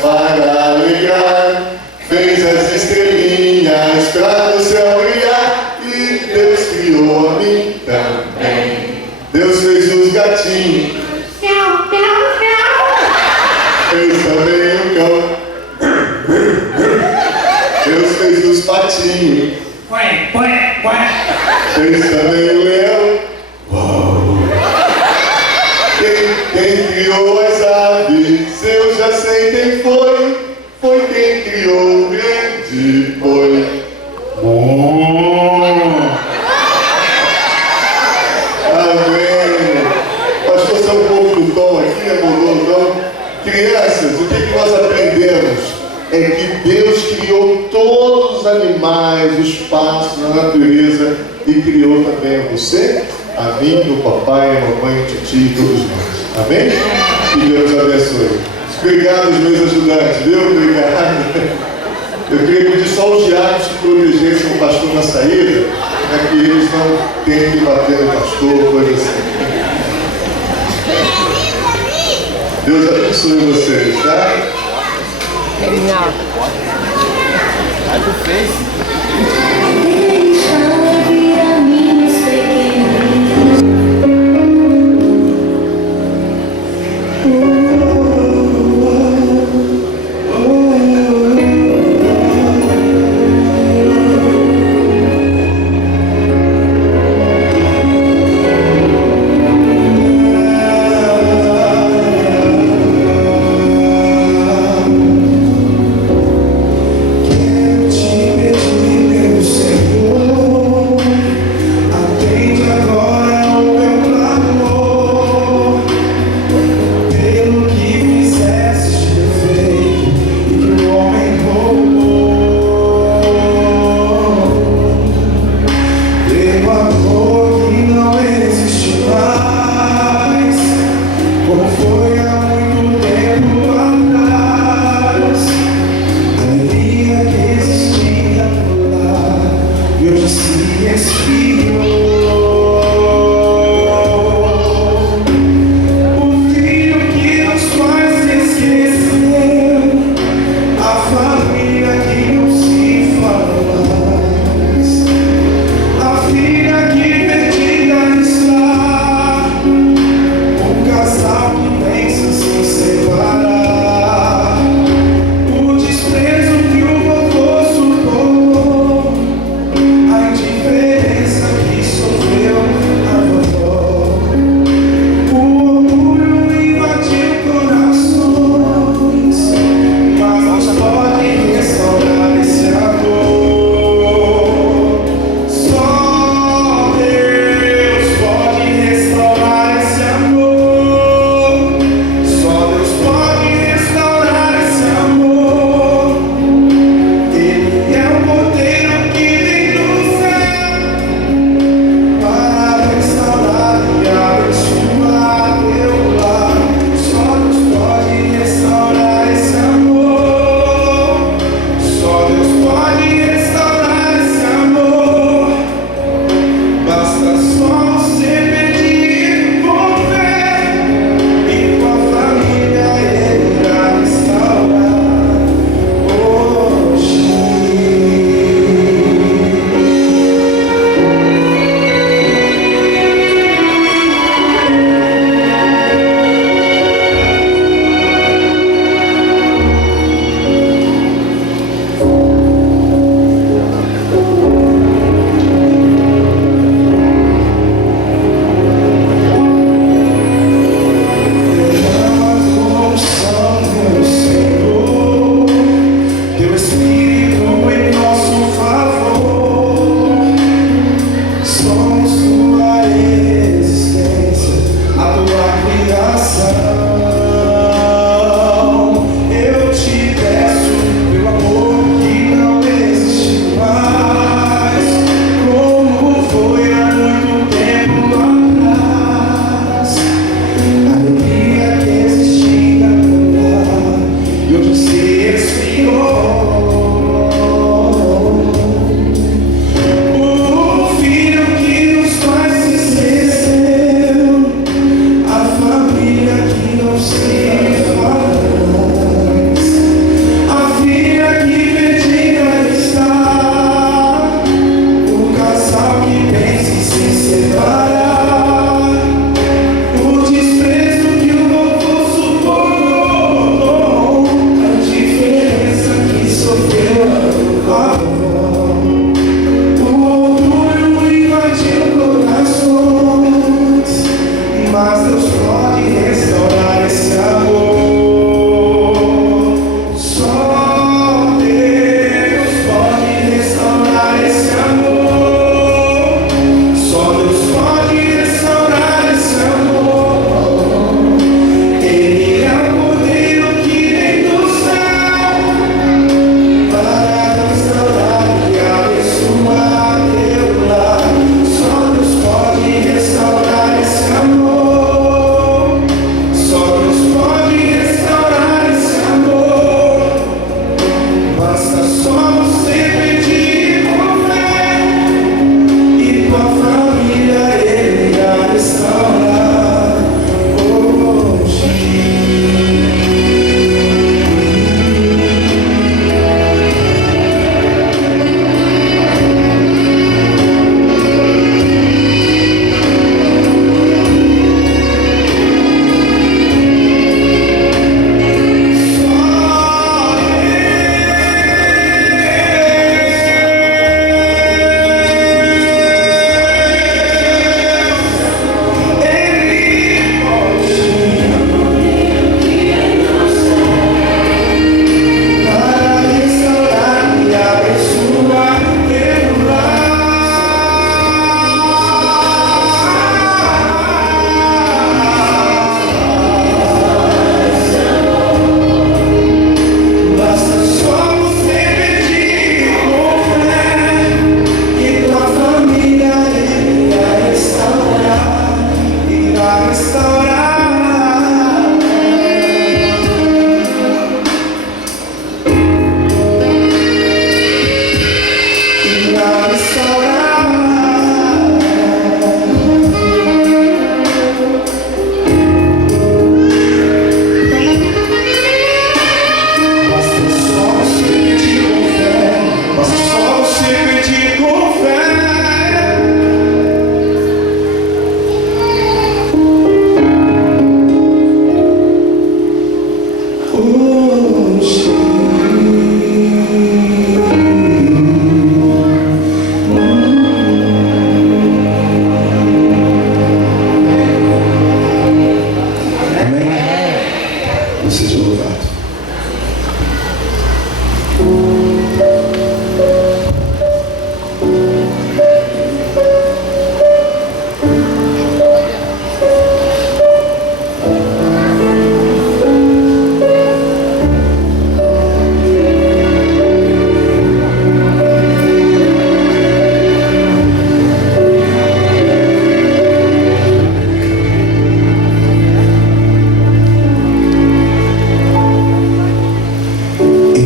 para alegrar, fez as estrelinhas para o céu brilhar, e Deus criou a mim também. Deus fez os gatinhos, fez também o cão. Deus fez os patinhos, fez também o leão. Uau. Quem criou as aves, eu já sei quem foi. Foi quem criou o grande boi. Amém. Pastor, só um pouco do tom aqui, mudou o tom. Crianças, o que nós aprendemos? É que Deus criou todos os animais, os pássaros, a natureza, e criou também a você, a mim, o papai, a mamãe, o tio e todos nós. Amém? Que Deus abençoe. Obrigado aos meus ajudantes, viu? Obrigado. Eu queria pedir só os diáconos que protegessem o pastor na saída, para que eles não tenham que bater no pastor, coisa assim. Deus abençoe vocês, tá? Genial. Aí tu fez? Quero te pedir, meu Senhor.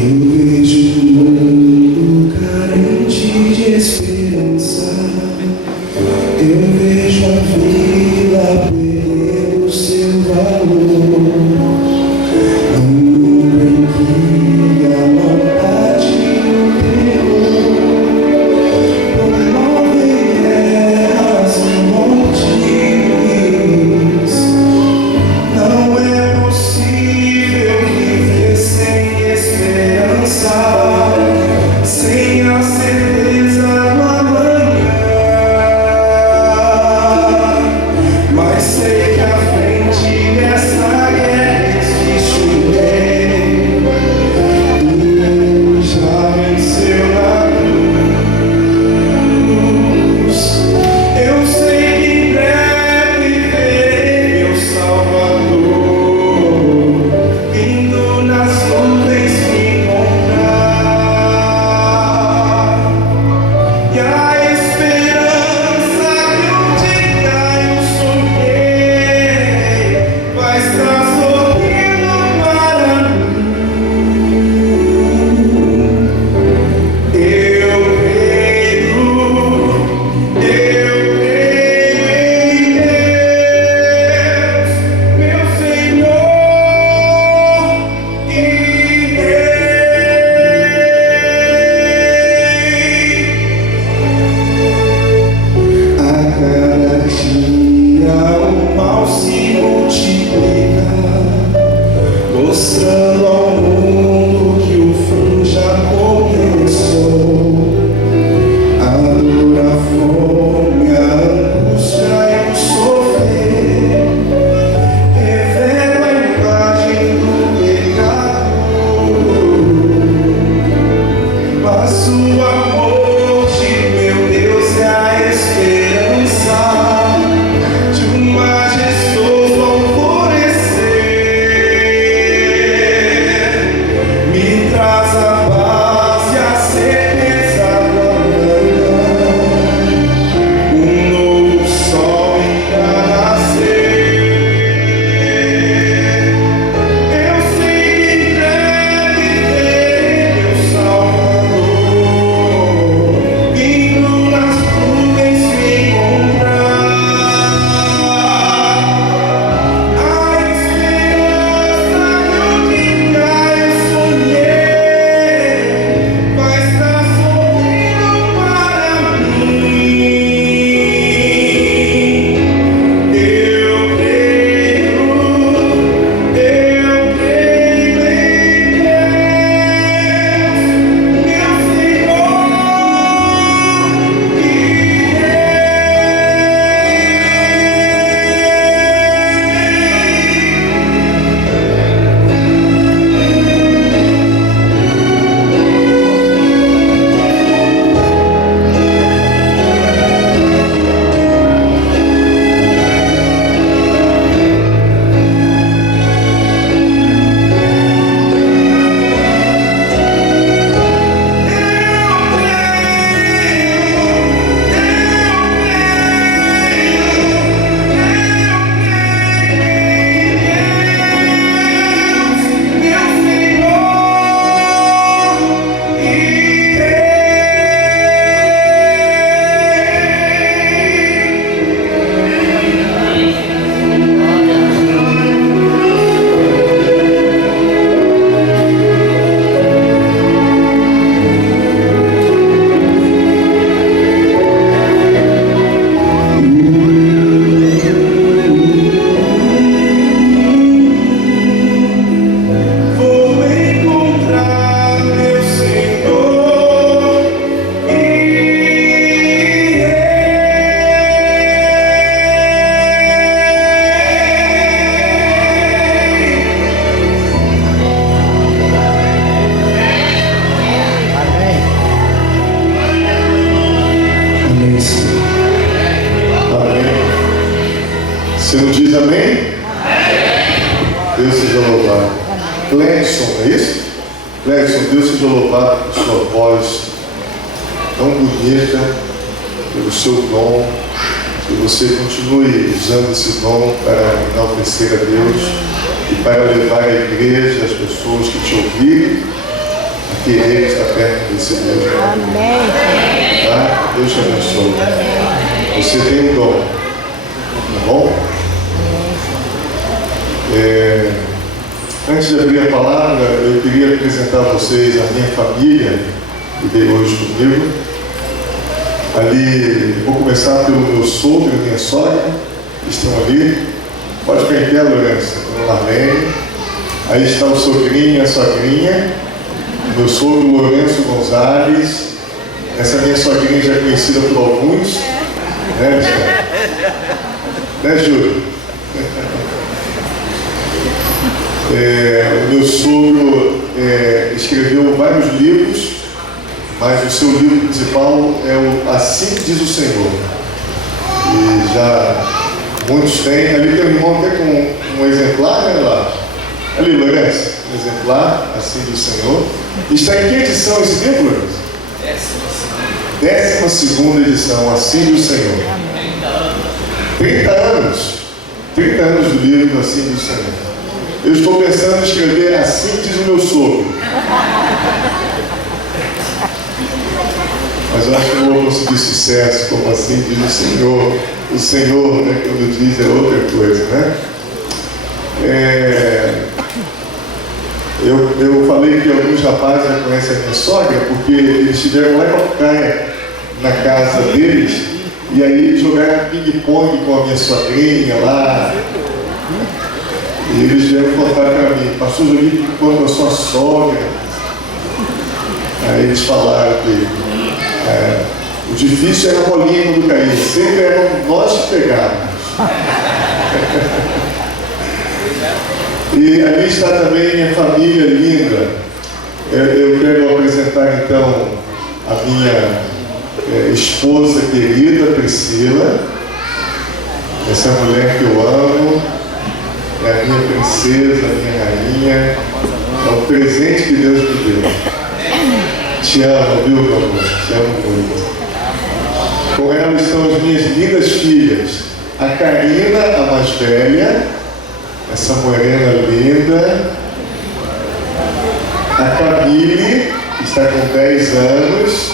vejo um mundo carente de esperança. Eu vejo a vida perdendo seu valor. Um mundo em que a maldade e o terror promovem guerras e mortes. Não é possível viver sem esperança, sem a certeza do amanhã. Mas sei que à frente dessa guerra existe um rei. Deus já venceu na cruz. Eu sei que em breve verei meu Salvador vindo nas nuvens me encontrar. E a esperança que um dia eu sonhei vai estar sorrindo para mim. Eu creio em Deus, meu Senhor e Rei. A cada dia o mal se multiplica, mostrando ao mundo que o fim já começou. A dor, a fome, a angústia e o sofrer revelam a imagem do pecado. Mas o amor de meu Deus é a esperança de um majestoso alvorecer. Me traz a paz e a certeza do amanhã. Um novo sol irá nascer. Eu sei que em breve verei meu Salvador vindo nas nuvens me encontrar. A esperança que um dia eu sonhei vai estar sorrindo para mim. Eu creio em Deus, meu vou encontrar meu Senhor e Amém, Senhor. Amém. Você não diz amém? Deus seja louvado. Cledson, é isso? Cledson, Deus seja louvado por sua voz tão bonita, pelo seu dom, que você continue usando esse dom para enaltecer a Deus e para levar à igreja as pessoas que te ouvirem querer estar perto desse Deus. Amém. Tá? Deus te abençoe. Você tem um dom. Tá bom? Antes de abrir a palavra, eu queria apresentar a vocês a minha família, que veio hoje comigo. Ali, vou começar pelo meu sogro e minha sogra, que estão ali. Pode ficar em pé, Lourenço, no Marlene. Aí está o sogrinho e a sogrinha, meu sogro Lourenço Gonzalez. Essa minha sogrinha já é conhecida por alguns, né, Júlio? O meu sogro escreveu vários livros, mas o seu livro principal é o Assim Diz o Senhor. E já muitos têm. Ali tem um irmão até com um exemplar, né, lá? Ali, Lourenço, um exemplar, Assim Diz o Senhor. Está em que edição esse livro, Lourenço? 12ª edição, Assim Diz o Senhor. 30 anos. 30 anos do livro Assim Diz o Senhor. Eu estou pensando em escrever Assim Diz o Meu Sogro. Mas eu acho que não vou conseguir sucesso como Assim Diz o Senhor. O Senhor, né, quando diz, é outra coisa, né? Eu falei que alguns rapazes já conhecem a minha sogra, porque eles estiveram lá em Cocaia, na casa deles, e aí jogaram ping-pong com a minha sogrinha lá. E eles vieram contar para mim, pastor, joguei ping-pong com a sua sogra. Aí eles falaram que o difícil era a bolinha quando caía, sempre eram nós que pegávamos. E ali está também minha família linda. Eu quero apresentar então a minha esposa querida, Priscila. Essa mulher que eu amo, é a minha princesa, a minha rainha, é o presente que Deus me deu. Te amo, viu, meu amor? Te amo muito. Com ela estão as minhas lindas filhas. A Karina, a mais velha, essa morena linda. A Camille, que está com 10 anos.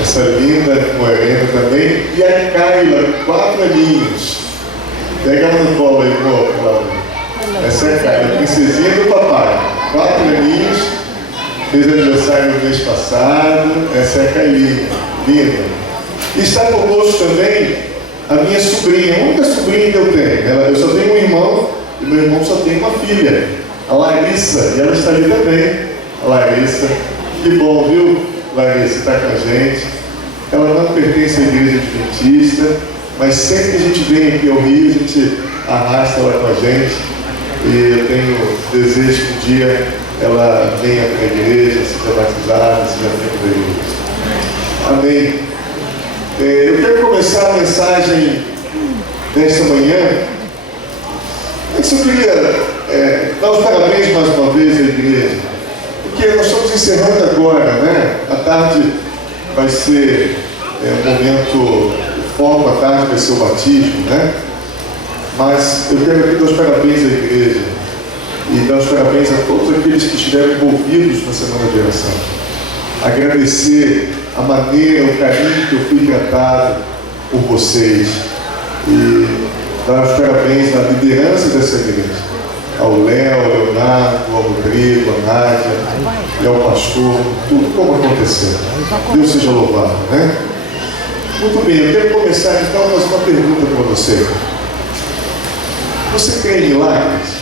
Essa linda morena também. E a Kaila, 4 aninhos. Pega ela no colo aí, amor. Essa é a Kaila, princesinha do papai. 4 aninhos. Fez aniversário no mês passado. Essa é a Kailinha, linda. E está conosco também a minha sobrinha, a única sobrinha que eu tenho. Eu só tenho um irmão, e meu irmão só tem uma filha, a Larissa, e ela está ali também. A Larissa, que bom, viu, Larissa, está com a gente. Ela não pertence à igreja adventista, mas sempre que a gente vem aqui ao Rio, a gente arrasta ela com a gente. E eu tenho desejo que um dia ela venha para a igreja, seja batizada, seja membro da igreja. Amém. Eu quero começar a mensagem desta manhã. Eu queria dar os parabéns mais uma vez à igreja, porque nós estamos encerrando agora, né? À tarde vai ser um momento, o foco à tarde vai ser o batismo, né? Mas eu quero aqui dar os parabéns à igreja e dar os parabéns a todos aqueles que estiveram envolvidos na Semana de Oração. Agradecer a maneira, o carinho que eu fui tratado por vocês e dar os parabéns à liderança dessa igreja, ao Léo, ao Leonardo, ao Rodrigo, à Nádia e ao pastor, tudo como aconteceu. Deus seja louvado, né? Muito bem, eu quero começar então com uma pergunta para você. Você crê em milagres?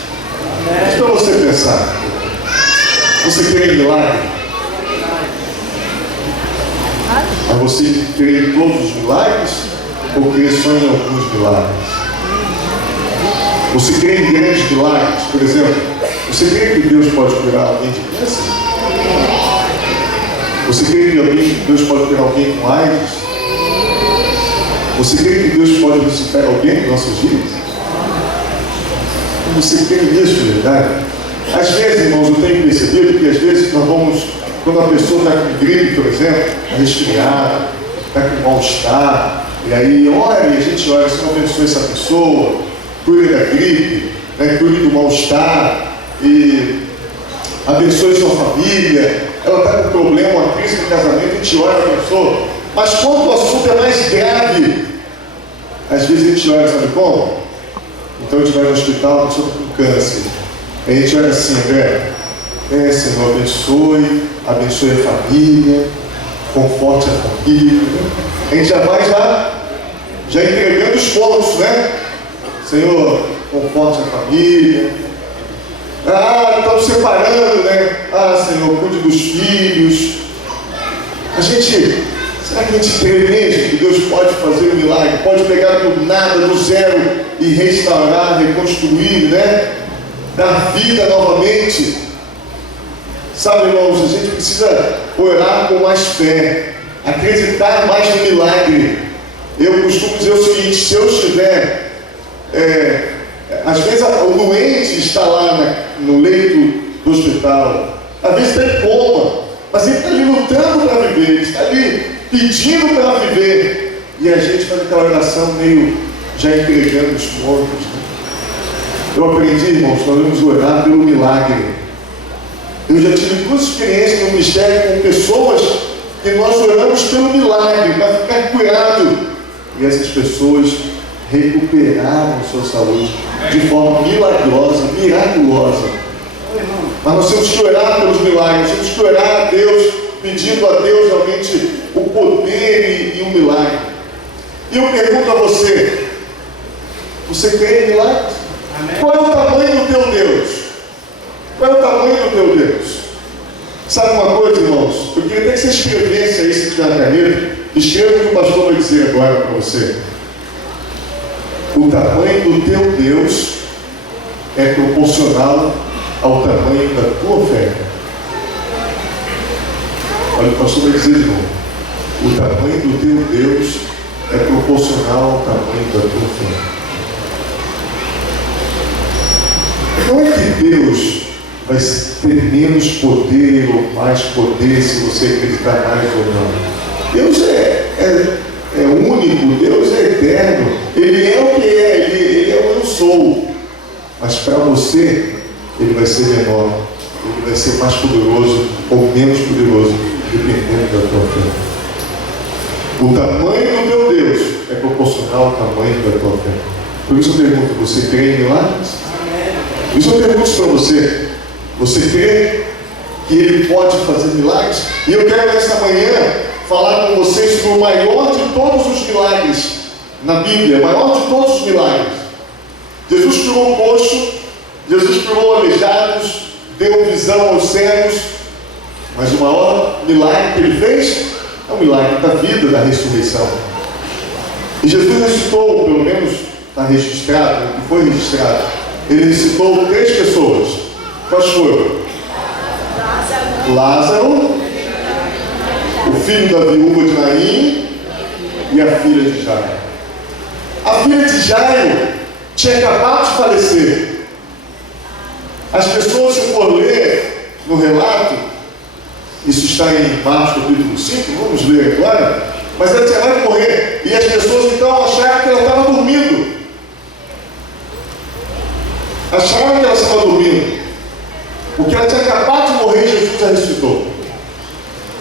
Mas para você pensar, você crê em milagres? Mas você crê em todos os milagres ou crê só em alguns milagres? Você crê em grandes milagres? Por exemplo, você crê que Deus pode curar alguém de câncer? Você crê que Deus pode curar alguém com AIDS? Você crê que Deus pode ressuscitar alguém em nossos dias? Você crê nisso, de verdade? Às vezes, irmãos, eu tenho percebido que às vezes nós vamos, quando a pessoa está com gripe, por exemplo, está resfriada, está com mal-estar, e aí ora, e a gente ora, Senhor, abençoe essa pessoa, cuide da gripe, né, cuide do mal-estar, e abençoe sua família. Ela está com problema, uma crise no casamento, a gente ora, abençoa. Mas quando o assunto é mais grave, às vezes a gente ora, sabe como? Então a gente vai no hospital, a pessoa está com câncer. Aí a gente ora assim, André, Senhor, abençoe a família, conforte a família. A gente já vai já entregando os pontos, né? Senhor, conforte a família. Estamos separando, né? Senhor, cuide dos filhos. Será que a gente crê mesmo que Deus pode fazer um milagre? Pode pegar do nada, do zero e restaurar, reconstruir, né? Dar vida novamente. Sabe, irmãos, a gente precisa orar com mais fé, acreditar mais no milagre. Eu costumo dizer o seguinte: se eu estiver, às vezes o doente está lá no leito do hospital, às vezes está em coma, mas ele está ali lutando para viver, ele está ali pedindo para viver, e a gente faz aquela oração meio já entregando os mortos, né? Eu aprendi, irmãos, nós vamos orar pelo milagre. Eu já tive duas experiências no ministério com pessoas que nós oramos pelo milagre, para ficar curado, e essas pessoas recuperaram sua saúde de forma milagrosa, miraculosa. Mas nós temos que orar pelos milagres, temos que orar a Deus, pedindo a Deus realmente o poder e o milagre. E eu pergunto a você: você crê em milagres? Amém. Qual é o tamanho do teu Deus? Qual é o tamanho do teu Deus? Sabe uma coisa, irmãos? Eu queria até que você escrevesse aí, se tiver na caneta. Escreva o que o pastor vai dizer agora para você. O tamanho do teu Deus é proporcional ao tamanho da tua fé. Olha, o pastor vai dizer de novo. O tamanho do teu Deus é proporcional ao tamanho da tua fé. Não é que Deus vai ter menos poder ou mais poder se você acreditar mais ou não. Deus é único, Deus é eterno, Ele é o que é, Ele é o eu sou. Mas para você, Ele vai ser menor, Ele vai ser mais poderoso ou menos poderoso, dependendo da tua fé. O tamanho do teu Deus é proporcional ao tamanho da tua fé. Por isso eu pergunto: você crê em milagres? Por isso eu pergunto para você: você crê que Ele pode fazer milagres? E eu quero nessa manhã falar com vocês sobre o maior de todos os milagres na Bíblia, o maior de todos os milagres. Jesus curou o coxo, Jesus curou aleijados, deu visão aos cegos, mas o maior milagre que Ele fez é o milagre da vida, da ressurreição. E Jesus ressuscitou, pelo menos está registrado, o que foi registrado, Ele ressuscitou 3 pessoas. Quais foram? Lázaro, o filho da viúva de Naim e a filha de Jairo. A filha de Jairo tinha acabado de falecer. As pessoas, se for ler no relato, isso está em Marcos capítulo 5, vamos ler agora, mas ela tinha acabado de morrer, e as pessoas então acharam que ela estava dormindo. Acharam que ela estava dormindo, porque ela tinha acabado de morrer e Jesus a ressuscitou.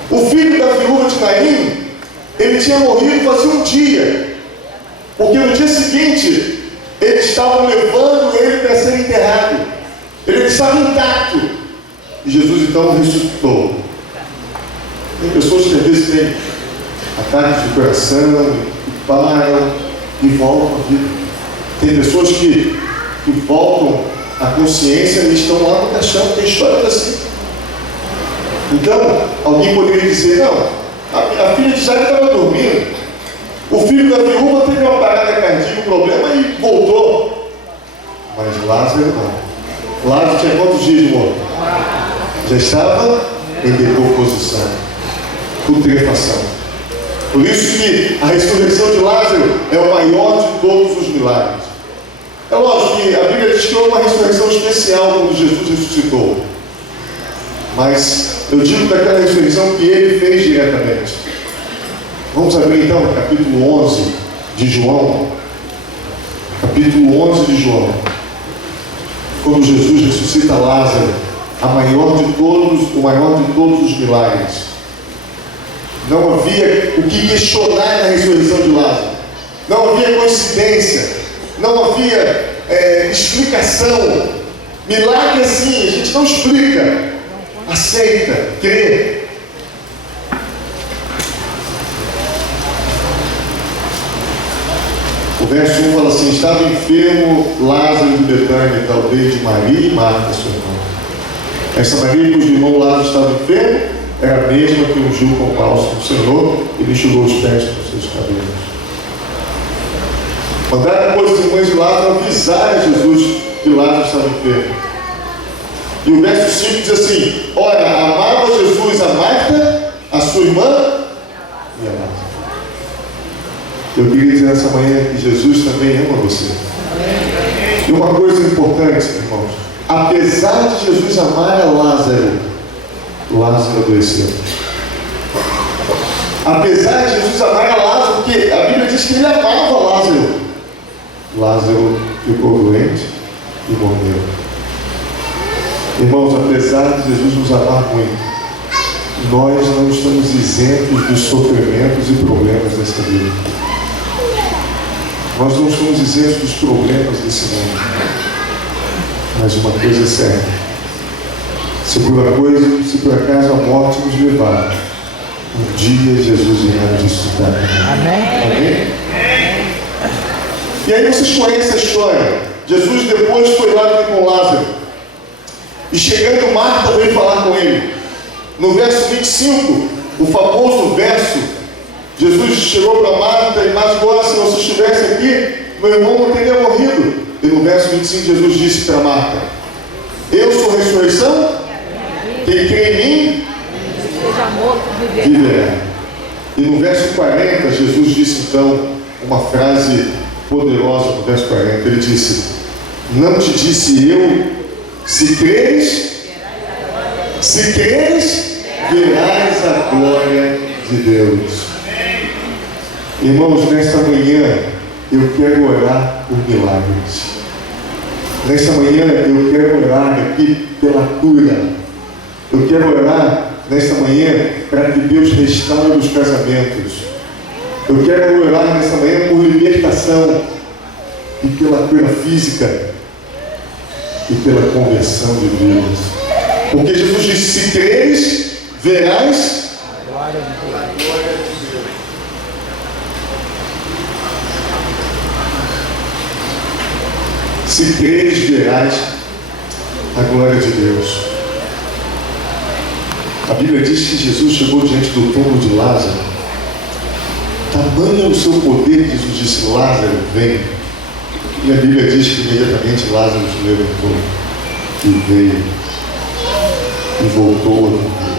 O filho da viúva de Naim, ele tinha morrido fazia um dia, porque no dia seguinte eles estavam levando ele para ser enterrado. Ele estava intacto, e Jesus então ressuscitou. Tem pessoas que às vezes têm ataques de coração e param e voltam à vida. Tem pessoas que voltam à consciência e estão lá no caixão. Tem histórias assim. Então, alguém poderia dizer: não, a filha de Jairo estava dormindo, o filho da viúva teve uma parada cardíaca, um problema, e voltou. Mas Lázaro não. Lázaro tinha quantos dias de morte? Já estava em decomposição, putrefação. Por isso que a ressurreição de Lázaro é o maior de todos os milagres. É lógico que a Bíblia diz que houve uma ressurreição especial quando Jesus ressuscitou, mas eu digo daquela ressurreição que Ele fez diretamente. Vamos abrir então o capítulo 11 de João. Capítulo 11 de João. Quando Jesus ressuscita Lázaro, o maior de todos os milagres. Não havia o que questionar na ressurreição de Lázaro. Não havia coincidência. Não havia explicação. Milagre assim, a gente não explica. Aceita, crê. O verso 1 fala assim: estava enfermo Lázaro de Betânia, da aldeia de Maria e Marta, sua irmã. Essa Maria, cujo irmão Lázaro estava enfermo, era a mesma que ungiu com o bálsamo do Senhor e lhe enxugou os pés com seus cabelos. Mandaram depois os irmãos de Lázaro avisar a Jesus que Lázaro estava enfermo. E o verso 5 diz assim: ora, amava Jesus a Marta, a sua irmã e a Lázaro. Eu queria dizer nessa manhã que Jesus também ama você. E uma coisa importante, irmãos: apesar de Jesus amar a Lázaro, Lázaro adoeceu. Apesar de Jesus amar a Lázaro, porque a Bíblia diz que ele amava Lázaro, Lázaro ficou doente e morreu. Irmãos, apesar de Jesus nos amar muito, nós não estamos isentos dos sofrimentos e problemas dessa vida. Nós não estamos isentos dos problemas desse mundo. Mas uma coisa é certa: se por acaso a morte nos levar, um dia Jesus irá nos ressuscitar. Amém? Amém? E aí vocês conhecem a história. Jesus depois foi lá ter com Lázaro. E chegando, Marta veio falar com ele. No verso 25, o famoso verso, Jesus chegou para Marta e Marta falou: se você estivesse aqui, meu irmão não teria morrido. E no verso 25, Jesus disse para Marta: eu sou a ressurreição, quem crê em mim, Seja morto, viverá. E no verso 40, Jesus disse então uma frase poderosa. No verso 40, ele disse: não te disse eu, se creres, verás a glória de Deus. Irmãos, nesta manhã eu quero orar por milagres. Nesta manhã eu quero orar aqui pela cura. Eu quero orar nesta manhã para que Deus restaure os casamentos. Eu quero orar nesta manhã por libertação e pela cura física e pela conversão de vidas. Porque Jesus disse: se creres, verás a glória de Deus. Se creres, verás a glória de Deus. A Bíblia diz que Jesus chegou diante do túmulo de Lázaro. Tamanho é o seu poder, Jesus disse: Lázaro, vem. E a Bíblia diz que imediatamente Lázaro se levantou e veio e voltou a viver.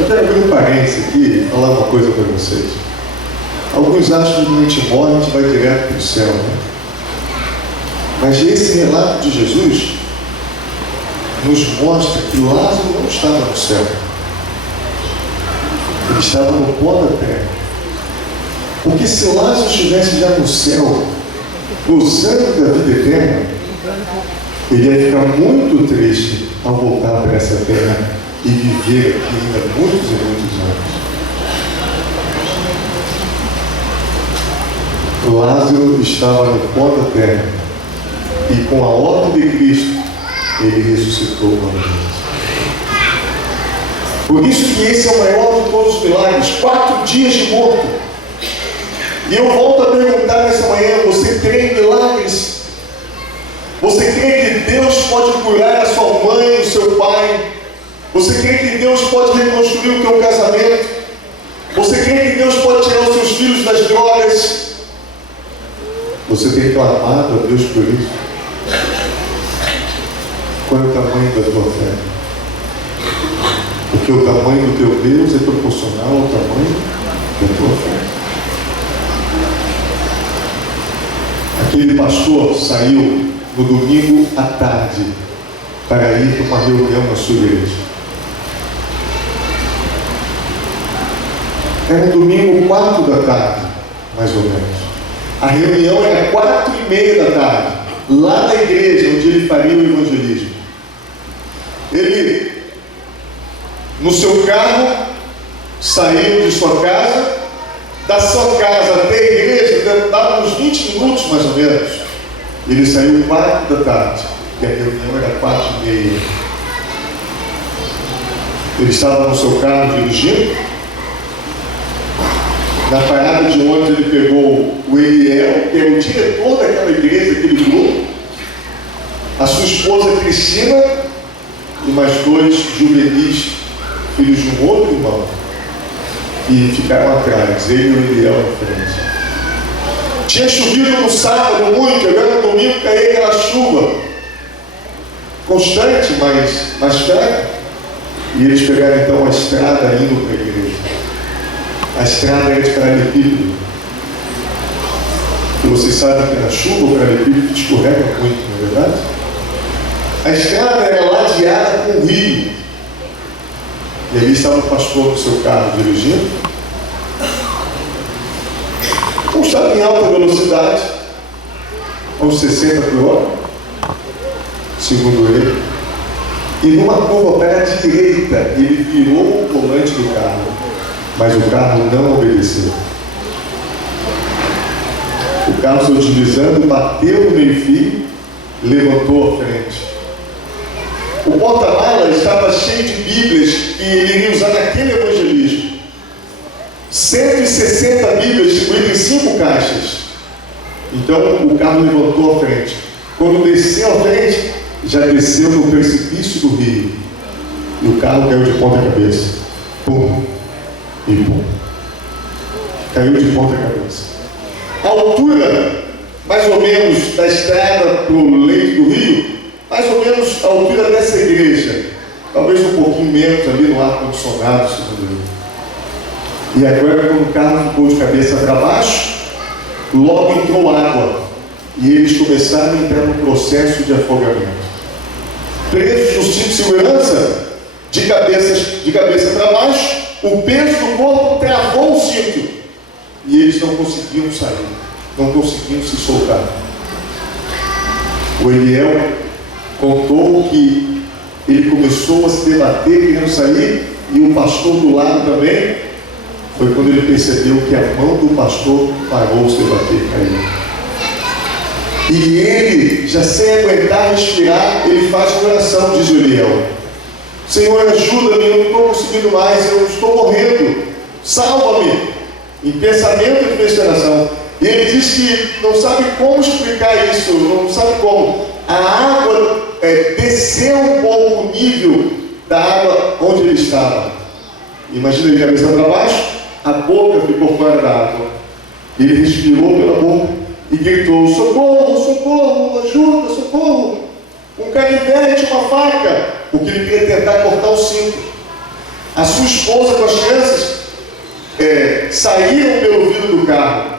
Eu quero abrir um parênteses aqui e falar uma coisa para vocês. Alguns acham que quando a gente morre, a gente vai direto para o céu, né? Mas esse relato de Jesus nos mostra que Lázaro não estava no céu. Ele estava no pó da terra. Porque se Lázaro estivesse já no céu, gozando da vida eterna, ele ia ficar muito triste ao voltar para essa terra e viver aqui ainda muitos e muitos anos. Lázaro estava no pó da terra e com a ordem de Cristo ele ressuscitou novamente. Por isso que esse é o maior de todos os milagres. 4 dias de morto. E eu volto a perguntar nessa manhã: você crê em milagres? Você crê que Deus pode curar a sua mãe, o seu pai? Você crê que Deus pode reconstruir o teu casamento? Você crê que Deus pode tirar os seus filhos das drogas? Você tem clamado a Deus por isso? Qual é o tamanho da tua fé? Porque o tamanho do teu Deus é proporcional ao tamanho da tua fé. Aquele pastor saiu no domingo à tarde para ir para uma reunião na sua igreja. Era um domingo 4 da tarde, mais ou menos. A reunião era 4:30 da tarde. lá na igreja onde ele faria o evangelismo. Ele, no seu carro, saiu de sua casa, da sua casa até a igreja, dava uns 20 minutos mais ou menos. Ele saiu 4 da tarde, e a reunião era 4h30. Ele estava no seu carro dirigindo. Na parada de ônibus ele pegou o Eliel, que é o diretor daquela igreja, daquele grupo, a sua esposa Cristina e mais 2 juvenis, filhos de um outro irmão, e ficaram atrás, ele e o Eliel na frente. Tinha chovido no sábado muito, agora no domingo caiu aquela chuva constante, mas mais fraca. E eles pegaram então a estrada indo para a igreja. A estrada era de paralelepípedo. E vocês sabem que na chuva o paralelepípedo escorrega muito, não é verdade? A estrada era ladeada com o rio. E ali estava o pastor no seu carro dirigindo. Não estava em alta velocidade, aos 60 por hora, segundo ele. E numa curva para a direita, ele virou o volante do carro, mas o carro não obedeceu. O carro se utilizando, bateu no meio-fio, levantou a frente. O porta-malas estava cheio de Bíblias que ele iria usar naquele evangelismo. 160 Bíblias distribuídas em 5 caixas. Então o carro levantou a frente. Quando desceu a frente, já desceu no precipício do rio. E o carro caiu de ponta cabeça. Pum e pum. Caiu de ponta cabeça. A altura, mais ou menos, da estrada para o leito do rio, mais ou menos a altura dessa igreja. Talvez um pouquinho menos ali no ar-condicionado, segundo ele. E agora, quando o carro ficou de cabeça para baixo, logo entrou água. E eles começaram a entrar no processo de afogamento. Presos no cinto de segurança, de cabeça para baixo, o peso do corpo travou o cinto. E eles não conseguiam sair, não conseguiam se soltar. O Eliel contou que ele começou a se debater, querendo sair, e o pastor do lado também. Foi quando ele percebeu que a mão do pastor parou de se debater e caiu. E ele, já sem aguentar respirar, ele faz uma oração, diz Eliel: Senhor, ajuda-me, eu não estou conseguindo mais, eu estou morrendo, salva-me. Em pensamento e desesperação. E ele diz que não sabe como explicar isso, não sabe como. A água desceu um pouco o nível da água onde ele estava. Imagina ele de cabeça para baixo, a boca ficou fora da água. Ele respirou pela boca e gritou: socorro, socorro, ajuda, socorro. Um canivete, uma faca, porque ele queria tentar cortar o cinto. A sua esposa com as crianças saíram pelo vidro do carro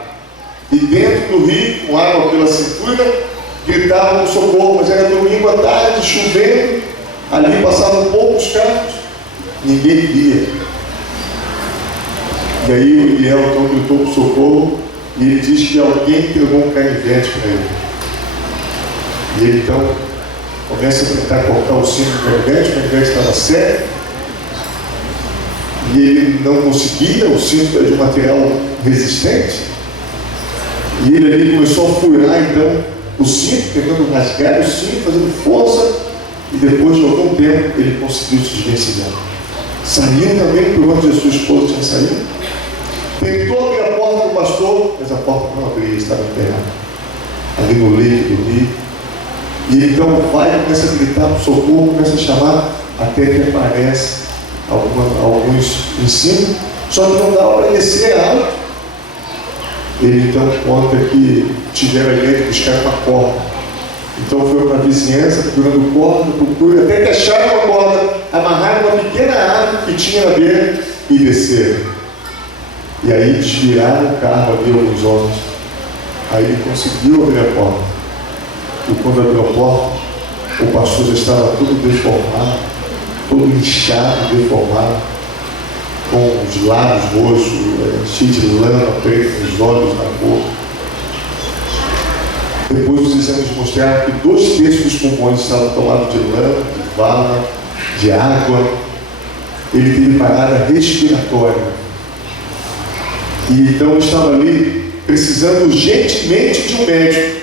e dentro do rio, com água pela cintura, gritavam por socorro, mas era domingo à tarde, chovendo, ali passavam poucos carros, ninguém via. E aí o Eliel então gritou por socorro e ele diz que alguém entregou um canivete para ele. E ele então começa a tentar cortar o cinto do canivete, o canivete estava sério. E ele não conseguia, o cinto era de material resistente. E ele ali começou a furar então o cinto, tentando rasgar o cinto, fazendo força. E depois de algum tempo ele conseguiu se desvencilhar. Saiu também por onde a sua esposa tinha saído. Tentou abrir a porta do pastor, mas a porta não abria, estava enterrada ali no leito do rio. E ele então vai, começa a gritar por socorro, começa a chamar, até que aparece alguns em cima, só que não dá para descer alto. Ele então conta que tiveram a ideia de buscar uma corda. Então foi para a vizinhança, procurando corda, procura, até que acharam uma corda, amarraram uma pequena árvore que tinha na beira e desceram. E aí desviraram o carro ali, alguns homens. Aí ele conseguiu abrir a porta. E quando abriu a porta, o pastor já estava todo deformado, todo inchado, deformado, com os lábios roxos, cheio de lama preta nos olhos, na boca. Depois os exames mostraram que 2/3 dos pulmões estavam tomados de lama, de bala, de água. Ele teve parada respiratória. E então estava ali precisando urgentemente de um médico.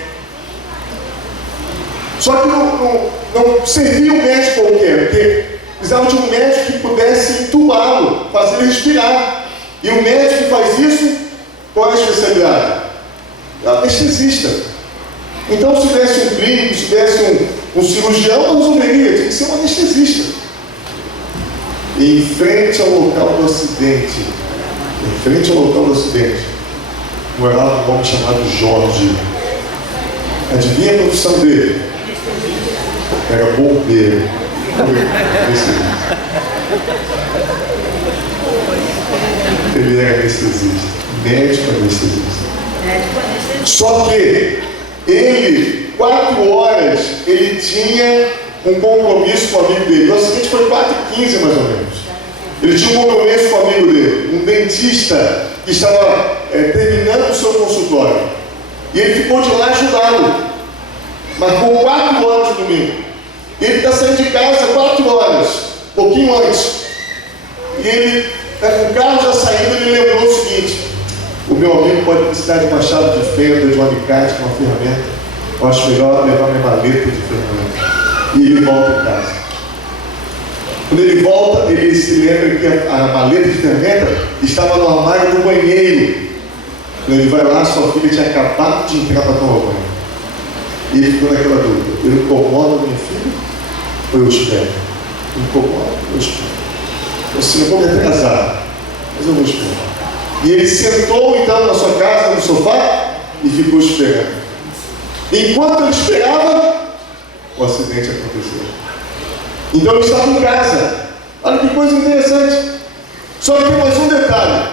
Só que não servia um médico qualquer, porque precisava de um médico que pudesse entubá-lo, fazer ele respirar. E o médico que faz isso, qual é a especialidade? Anestesista. Então, se tivesse um clínico, se tivesse um cirurgião, não resolveria, tinha que ser um anestesista. E em frente ao local do acidente, morava um homem chamado Jorge. Adivinha a profissão dele? Era bombeiro. Ele era anestesista, médico anestesista. Só que ele, 4 horas, ele tinha um compromisso com o amigo dele. O acidente foi 4h15 mais ou menos. Ele tinha um compromisso com o amigo dele, um dentista que estava terminando o seu consultório. E ele ficou de lá ajudá-lo. Marcou 4 horas no domingo. Ele está saindo de casa 4 horas, pouquinho antes. E ele, com o carro já saindo, ele lembrou o seguinte: o meu amigo pode precisar de uma chave de fenda, de um alicate, de uma ferramenta. Eu acho melhor levar minha maleta de ferramenta. E ele volta em casa. Quando ele volta, ele se lembra que a maleta de ferramenta estava no armário do banheiro. Quando ele vai lá, sua filha tinha acabado de entrar para tomar banho. E ele ficou naquela dúvida: eu incomodo minha filha ou eu espero? Eu incomodo, eu espero. Assim, eu vou me atrasar, mas eu vou esperar. E ele sentou então na sua casa, no sofá, e ficou esperando. Enquanto ele esperava, o acidente aconteceu. Então ele estava em casa. Olha que coisa interessante. Só que tem mais um detalhe.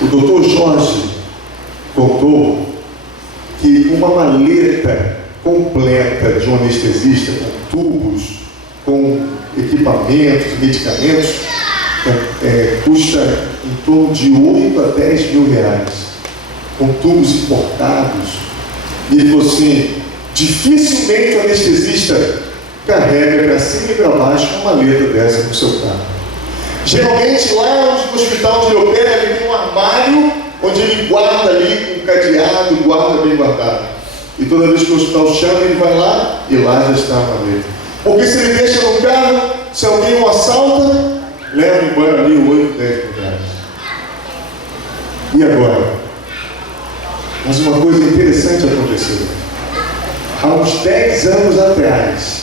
O doutor Jorge contou que uma maleta completa de um anestesista, com tubos, com equipamentos, medicamentos, custa em torno de 8 a 10 mil reais, com tubos importados. E ele falou assim: dificilmente o anestesista carrega para cima e para baixo uma maleta dessa no seu carro. Geralmente lá no hospital onde ele opera, ele tem um armário onde ele guarda ali com cadeado, guarda bem guardado. E toda vez que o hospital chama, ele vai lá e lá já está a maleta. Porque se ele deixa no carro, se alguém o assalta, leva embora ali 8, 10 mil reais. E agora? Mas uma coisa interessante aconteceu. Há uns 10 anos atrás,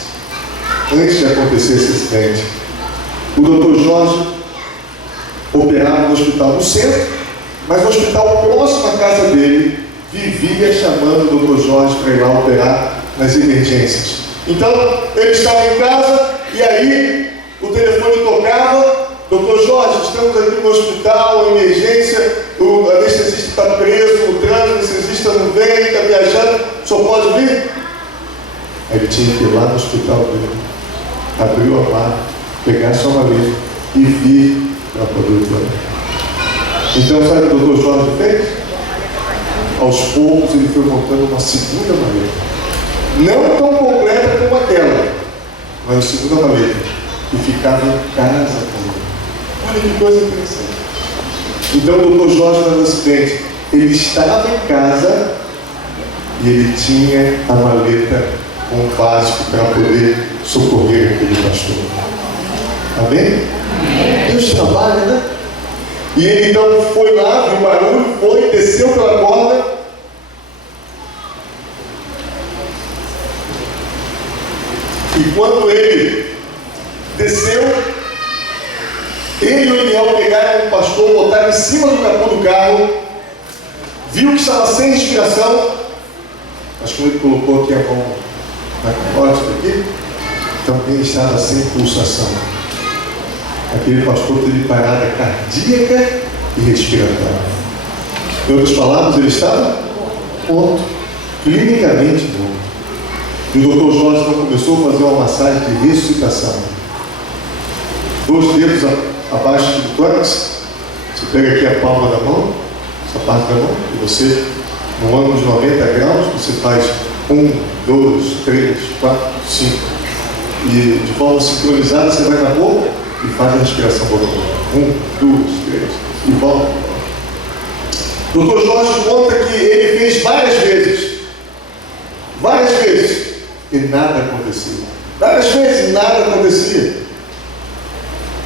antes de acontecer esse acidente, o Dr. Jorge operava no hospital no centro, mas no hospital próximo à casa dele, vivia chamando o Dr. Jorge para ir lá operar nas emergências. Então, ele estava em casa e aí o telefone tocava: Dr. Jorge, estamos aqui no hospital, emergência, o anestesista está preso, o anestesista não vem, está viajando, só pode vir? Aí ele tinha que ir lá no hospital dele, abrir o armário, pegar sua maleta e vir para poder operar. Então, sabe o que o Dr. Jorge fez? Aos poucos ele foi montando uma segunda maleta, não tão completa como aquela, mas uma segunda maleta, e ficava em casa com ele. Olha que coisa interessante. Então o Dr. Jorge, no acidente, ele estava em casa e ele tinha a maleta com o básico para poder socorrer aquele pastor. Amém? Deus trabalha, né? E ele então foi lá, viu o barulho, foi, desceu pela corda. E quando ele desceu, ele e o Iniel pegaram o pastor, botaram em cima do capô do carro, viu que estava sem respiração. Acho que ele colocou aqui a mão na carótida aqui, também estava sem pulsação. Aquele pastor teve parada cardíaca e respiratória. Em outras palavras, ele estava morto, clinicamente morto. E o Dr. Jorge então começou a fazer uma massagem de ressuscitação. 2 dedos abaixo do tórax. Você pega aqui a palma da mão, essa parte da mão, e você No ângulo de 90 graus, você faz 1, 2, 3, 4, 5. E de forma sincronizada, você vai na boca e faz a respiração boca a boca. 1, 2, 3, e volta. Dr. Jorge conta que ele fez várias vezes, e nada acontecia. Várias vezes, nada acontecia.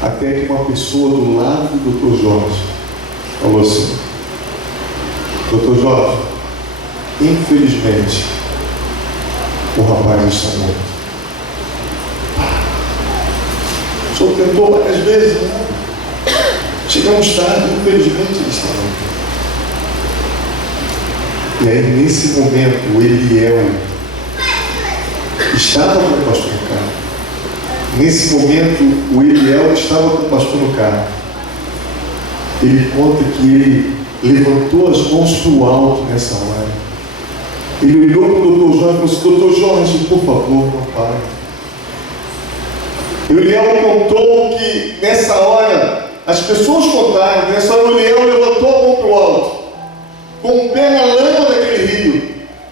Até que uma pessoa do lado do Dr. Jorge falou assim: Dr. Jorge, infelizmente, o rapaz está morto. O senhor tentou várias vezes, né? Chegamos tarde, infelizmente ele está morto. E aí, nesse momento, o Eliel estava com o pastor no carro. Nesse momento, o Eliel estava com o pastor no carro. Ele conta que ele levantou as mãos para o alto nessa hora. Ele olhou para o Dr. Jorge e falou assim: Dr. Jorge, por favor, não pare. E o Eliel contou que nessa hora, as pessoas contaram, nessa hora o Eliel levantou a mão para o alto, com o pé na lama daquele rio,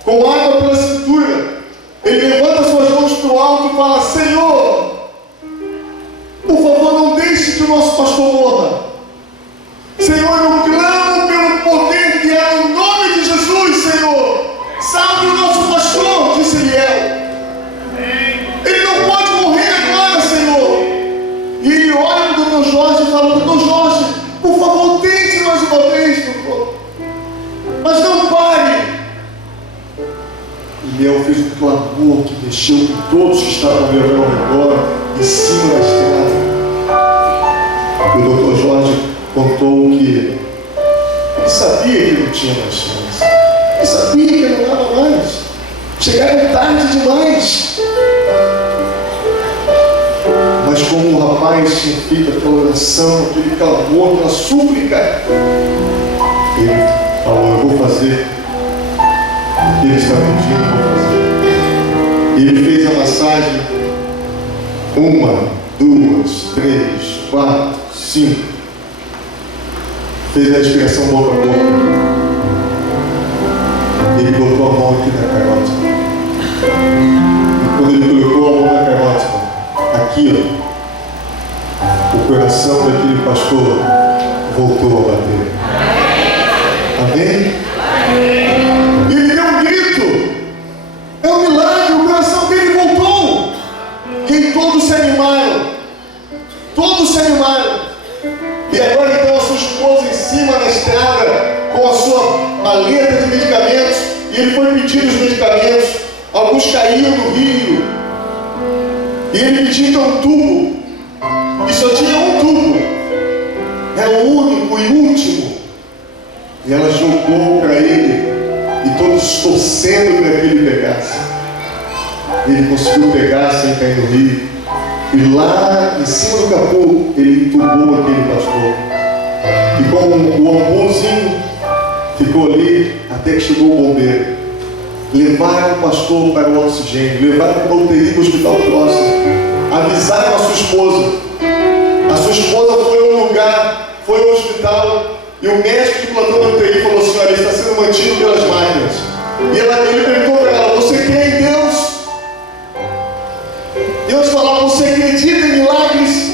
com água pela cintura. Ele levanta suas mãos para o alto e fala: Senhor, por favor, não deixe que o nosso pastor morra. Senhor, eu clamo pelo poder que é no nome de Jesus, Senhor. Salve o nosso pastor, disse Eliel. Ele não pode morrer agora, Senhor. E ele olha para o Dr. Jorge e fala: Dr. Jorge, por favor, tente mais uma vez, doutor. Mas não pare. Eliel fez um clamor que mexeu com todos que estavam vendo ao redor, em cima da estrada. E o Dr. Jorge contou que ele sabia que não tinha mais chance. Ele sabia que não dava mais. Chegaram tarde demais. Mas como o rapaz tinha feito aquela oração, aquele clamor, aquela súplica, ele falou: eu vou fazer o que ele está pedindo, eu vou fazer. E ele fez a massagem 1, 2, 3, 4, 5. Fez a respiração boca a boca. Ele botou a mão aqui na carótida. E quando ele colocou a mão na carótida, aqui, ó, o coração daquele pastor voltou a bater. Amém? E ele deu um grito. É um milagre, o coração dele voltou. E todos se animaram. Todos se animaram. E agora então a sua esposa em cima na estrada, com a sua maleta de medicamentos, e ele foi pedir os medicamentos. Alguns caíram no rio. E ele pediu então um tubo. E só tinha um tubo. Era o único e último. E ela jogou para ele. E todos torcendo para que ele pegasse. E ele conseguiu pegar sem cair no rio. E lá em cima do capô, ele entubou aquele pastor. E com o amorzinho, ficou ali até que chegou o bombeiro. Levaram o pastor para o oxigênio, levaram para o UTI do hospital próximo. Avisaram a sua esposa. A sua esposa foi ao lugar, foi ao hospital, e o médico de plantão da UTI falou assim: olha, ele está sendo mantido pelas máquinas. E ele perguntou para ela: você crê em Deus? Deus falava: você acredita em milagres?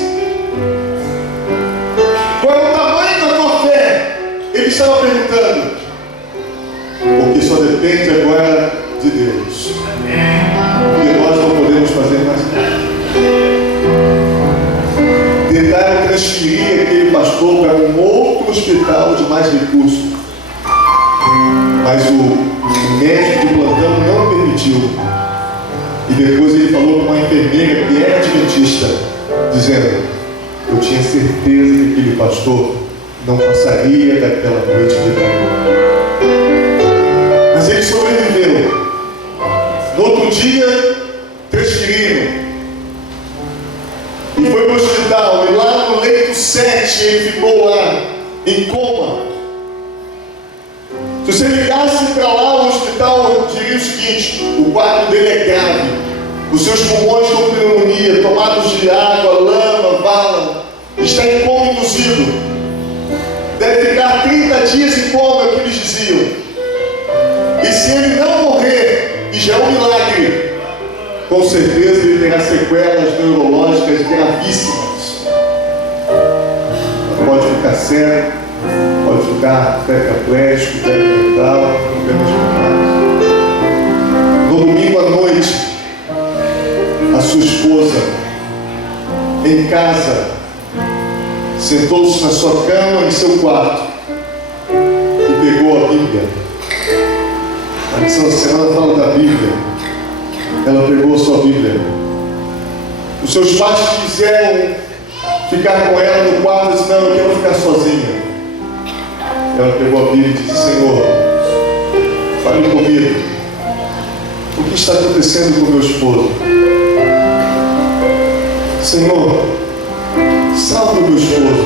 Qual é o tamanho da tua fé? Ele estava perguntando. Porque só depende agora de Deus. Porque nós não podemos fazer mais nada. Tentaram transferir aquele pastor para um outro hospital de mais recursos. Mas o médico de plantão não permitiu. E depois ele falou com uma enfermeira que era adventista, dizendo: eu tinha certeza que aquele pastor não passaria daquela noite de trabalho. Mas ele sobreviveu. No outro dia, transferiram. E foi para o hospital. E lá no leito 7, ele ficou lá, em coma. Se você ligasse para lá, o hospital diria o seguinte: o quadro dele é grave. Os seus pulmões com pneumonia, tomados de água, lama, bala, está em coma induzido. Deve ficar 30 dias em coma, é o que eles diziam. se ele não morrer, e já é um milagre, com certeza ele terá sequelas neurológicas gravíssimas. Pode ficar cego, pode ficar tetraplégico, mental, problemas mentais. No domingo à noite, a sua esposa, em casa, sentou-se na sua cama, em seu quarto, e pegou a Bíblia. A lição da semana fala da Bíblia. Ela pegou a sua Bíblia. Os seus pais quiseram ficar com ela no quarto e disse: não, eu quero ficar sozinha. Ela pegou a Bíblia e disse: Senhor, fale comigo. O que está acontecendo com meu esposo? Senhor, salve o meu esposo.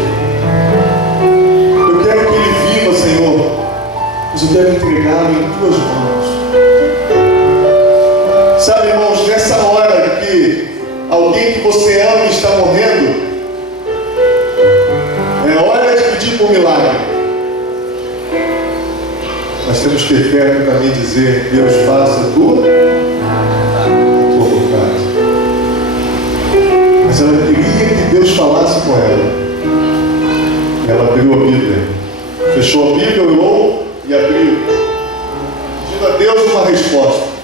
Eu quero que ele viva, Senhor, mas eu quero entregá-lo em tuas mãos. Sabe, irmãos, nessa hora que alguém que você ama está morrendo, é hora de pedir por milagre. Nós temos que ter fé para mim dizer: Deus, faça a tua vontade. Mas ela queria que Deus falasse com ela. Ela abriu a Bíblia, fechou a Bíblia, olhou e abriu, pedindo a Deus uma resposta.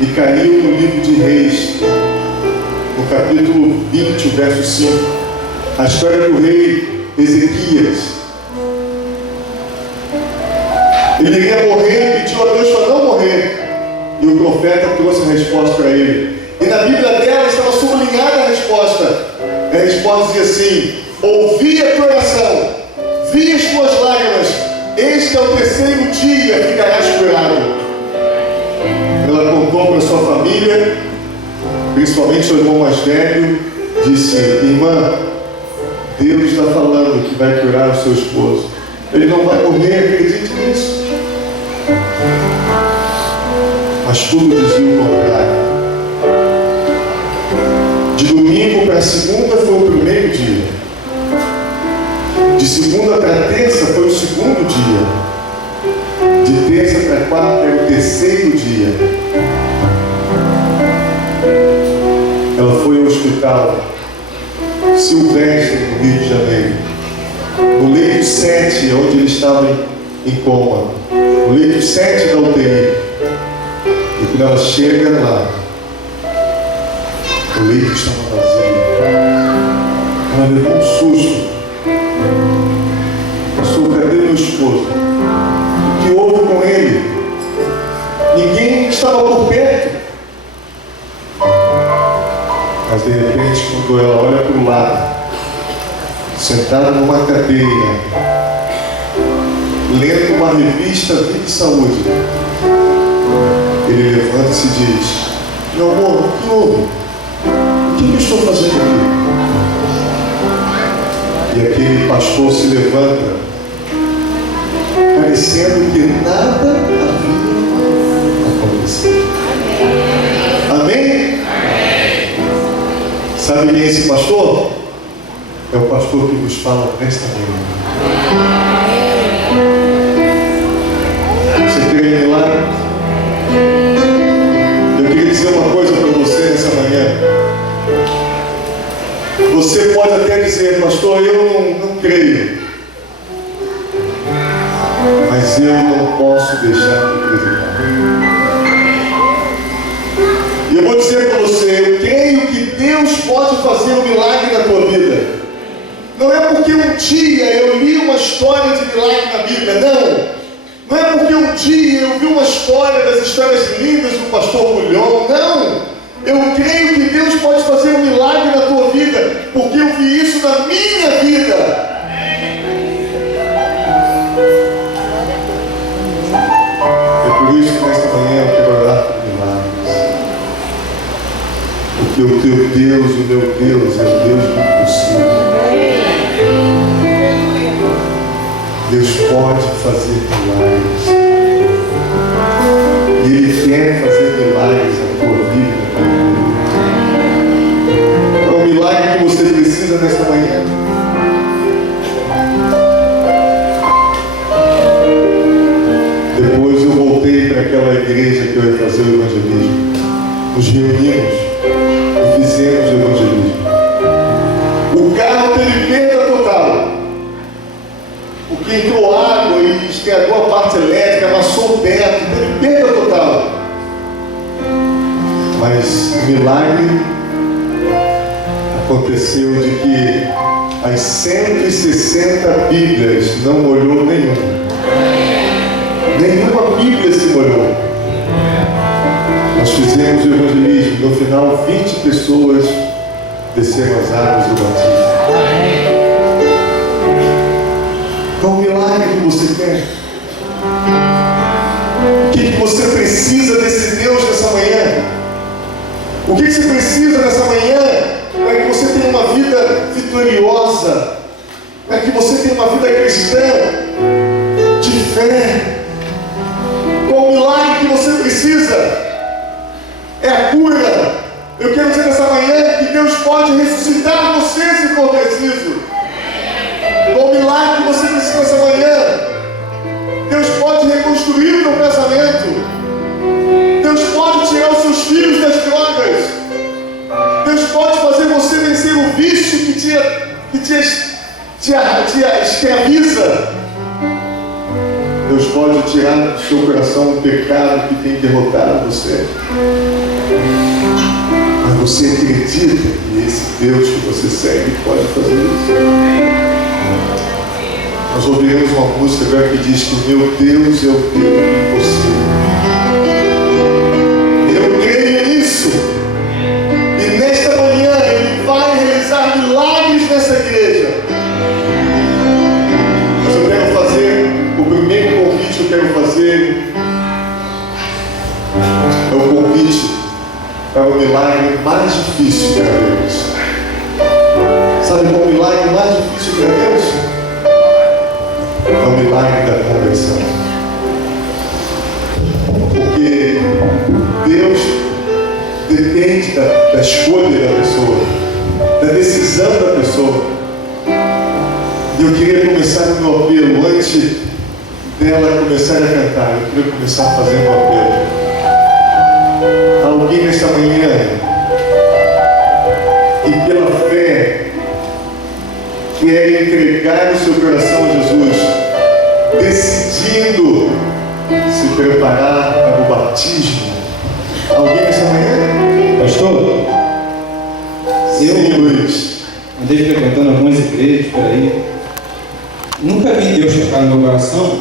E caiu no livro de Reis, no capítulo 20, verso 5, a história do rei Ezequias. Ele iria morrer e pediu a Deus para não morrer, e o profeta trouxe a resposta para ele. E na Bíblia dela estava sublinhada a resposta. A resposta dizia assim: ouvi a tua oração, vi as tuas lágrimas, este é o terceiro dia ficarás curado. Ela contou para sua família, principalmente seu irmão mais velho, disse: irmã, Deus está falando que vai curar o seu esposo. Ele não vai morrer, acredite nisso. Mas tudo dizia o contrário. De domingo para segunda foi o primeiro dia. De segunda para terça foi o segundo dia. De terça para quarta é o terceiro dia. Ela foi ao hospital Silvestre, no Rio de Janeiro. No leito 7, onde ele estava em coma. No leito 7 da UTI. E quando ela chega lá, o leito estava vazio. Ela levou um susto. Pensou: cadê meu esposo? O que houve com ele? Ninguém estava por perto. Mas de repente, quando ela olha para o lado, sentado numa cadeira, lendo uma revista Vida e Saúde, ele levanta-se e diz: meu amor, o que houve? O que eu estou fazendo aqui? E aquele pastor se levanta, parecendo que nada havia acontecido. Amém? Sabe quem é esse pastor? É o pastor que vos fala nesta manhã. Você crê em milagre? Eu queria dizer uma coisa para você nessa manhã. Você pode até dizer: pastor, eu não creio, mas eu não posso deixar de acreditar. E eu vou dizer para você: eu creio que Deus pode fazer um milagre na tua vida. Não é porque um dia eu li uma história de milagre na Bíblia, não. Não é porque um dia eu vi uma história das histórias lindas do pastor Bulhão, não. Eu creio que Deus pode fazer um milagre na tua vida, porque eu vi isso na minha vida. É por isso que nesta manhã eu quero orar por milagres. Porque o teu Deus, o meu Deus, é o Deus do impossível. Deus pode fazer milagres. E Ele quer fazer milagres na tua vida. É um milagre que você precisa nesta manhã. Depois eu voltei reunimos e fizemos o evangelismo. O carro teve perda total, porque entrou água e estragou a parte elétrica, amassou o teto, teve perda total. Mas o milagre aconteceu de que as 160 Bíblias não molhou nenhuma. Nenhuma Bíblia se molhou. Nós fizemos o evangelismo. No final, 20 pessoas desceram as águas do batismo. Qual o milagre que você quer? O que você precisa desse Deus nessa manhã? O que você precisa nessa manhã para que você tenha uma vida vitoriosa, para que você tenha uma vida cristã de fé? Qual o milagre que você precisa? É a cura. Eu quero dizer nessa manhã que Deus pode ressuscitar você se for preciso. Qual o milagre que você precisa nessa manhã? Deus pode reconstruir o teu casamento. Deus pode tirar os seus filhos das drogas. Deus pode fazer você vencer o vício que te escraviza. Deus pode tirar do seu coração um pecado que tem derrotado você. Mas você acredita que esse Deus que você segue pode fazer isso? Nós ouviremos uma música agora que diz que o meu Deus é o Deus impossível. Eu creio nisso. E nesta manhã Ele vai realizar milagres nessa igreja. Mas eu quero fazer, o primeiro convite que eu quero fazer é o convite para o milagre mais difícil para Deus. Sabe qual é o milagre mais difícil para Deus? É o milagre da conversão. Porque Deus depende da escolha da pessoa, da decisão da pessoa. E eu queria começar o meu apelo antes dela começar a cantar. Eu queria começar fazendo um apelo. Alguém nesta manhã e pela fé quer entregar o seu coração a Jesus, decidindo se preparar para o batismo. Alguém nesta manhã? Pastor, Sim, Luiz. andei frequentando algumas igrejas por aí. Nunca vi Deus tocar no meu coração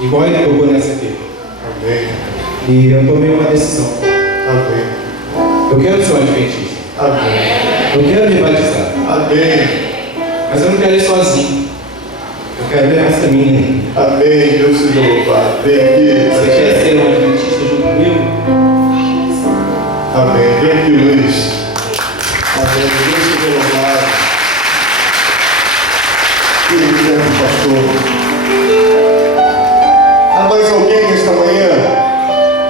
igual Ele tocou nessa aqui. Amém. E eu tomei uma decisão. Amém. Eu quero ser um adventista. Amém. Eu quero me batizar. Amém. Mas eu não quero ir sozinho. Eu quero ver essa menina. Amém. Deus seja louvado. Vem aqui. Você quer ser um adventista junto comigo? Amém. Vem aqui, Luiz. Amém. Deus seja louvado. Querido pastor. Há mais alguém nesta manhã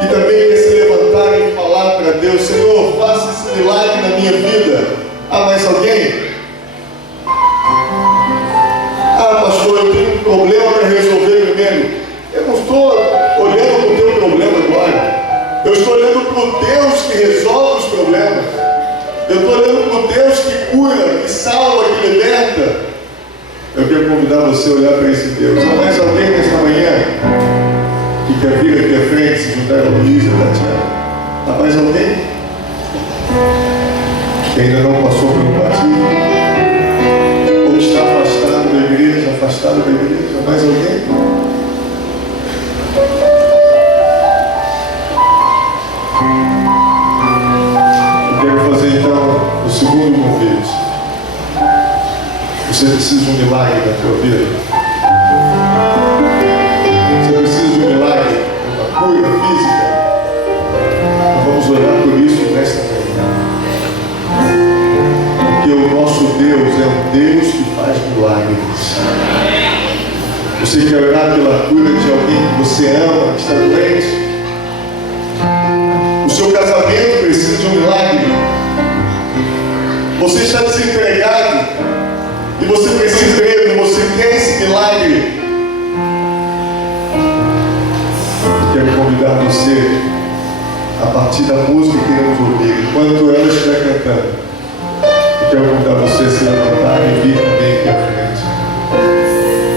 que também quer se levantar e falar para Deus: Senhor, faça esse milagre na minha vida? Há mais alguém? Pastor, eu tenho um problema para resolver primeiro. Eu não estou olhando para o teu problema agora. Eu estou olhando para o Deus que resolve os problemas. Eu estou olhando para o Deus que cura, que salva, que liberta. Eu quero convidar você a olhar para esse Deus. Há mais alguém nesta manhã que quer vir aqui à frente, se juntar a Luiz e a Tatiana? Há mais alguém que ainda não passou pelo batismo? Ou está afastado da igreja, afastado da igreja? Há mais alguém? Eu quero fazer então o segundo convite. Você precisa de um milagre na tua vida? Você precisa de um milagre, uma cura física? Então vamos orar por isso nesta manhã. Porque o nosso Deus é um Deus que faz milagres. Você quer orar pela cura de alguém que você ama, que está doente? O seu casamento precisa de um milagre. Você está desempregado e você precisa de emprego, você quer esse milagre? Eu quero convidar você a partir da música que queremos ouvir. Enquanto ela estiver cantando, eu quero convidar você a se levantar e vir também aqui à frente.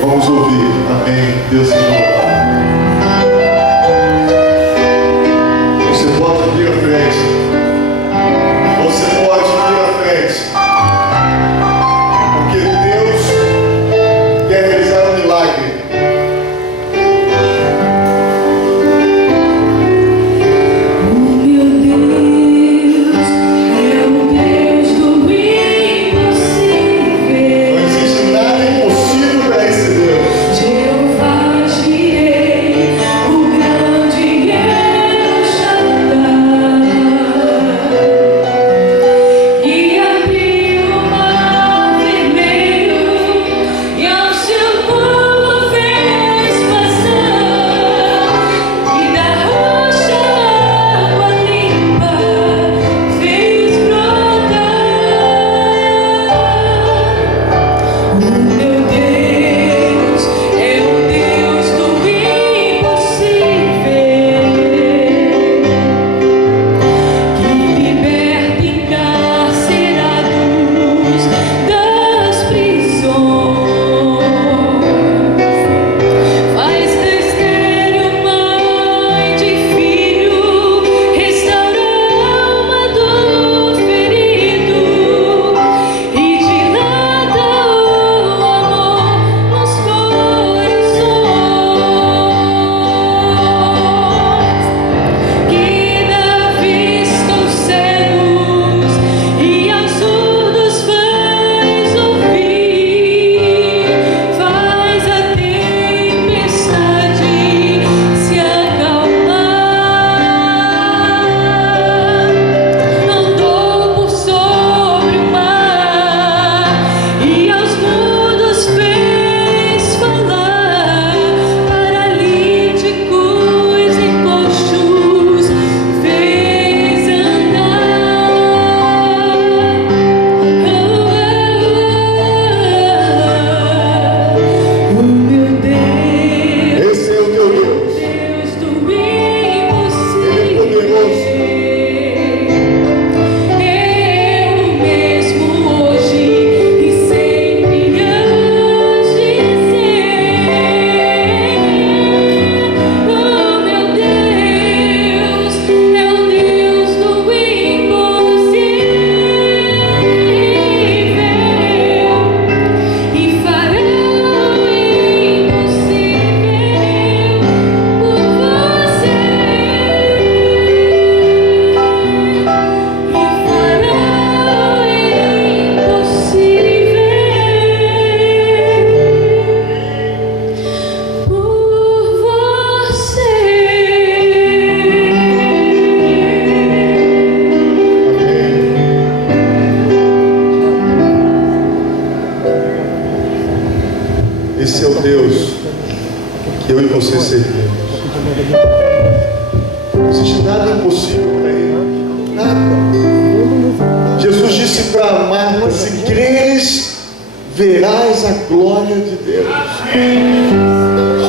Vamos ouvir. Amém. Deus te louve. Você pode vir à frente. Você pode vir à frente. Porque Deus quer realizar um milagre. Não existe nada impossível para esse Deus. Esse é o Deus que eu e você servimos. Não existe nada impossível para Ele. Nada. Jesus disse para Marta: se creres, verás a glória de Deus.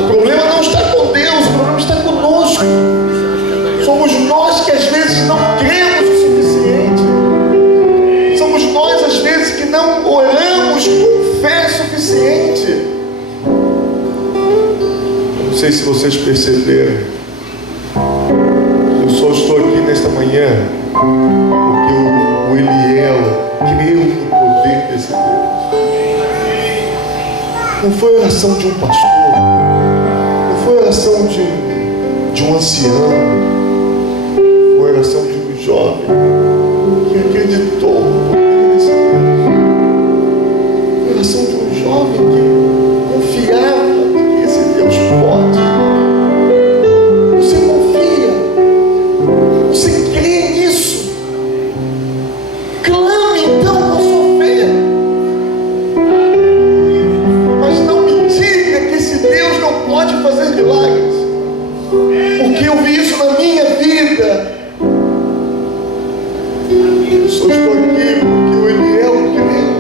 O problema não está com Deus, o problema está conosco. Somos nós que às vezes não cremos o suficiente. Somos nós às vezes que não oramos com fé suficiente. Não sei se vocês perceberam, eu só estou aqui nesta manhã porque o Eliel creu no poder desse Deus. Não foi oração de um pastor, não foi oração de um ancião, foi oração de um jovem que acreditou no poder desse Deus. Foi oração de um jovem que confiava que esse Deus pode. Você confia, você crê nisso. Clame então com a sua fé. Mas não me diga que esse Deus não pode fazer milagres, porque eu vi isso na minha vida. Eu só estou aqui porque o Eliel creu.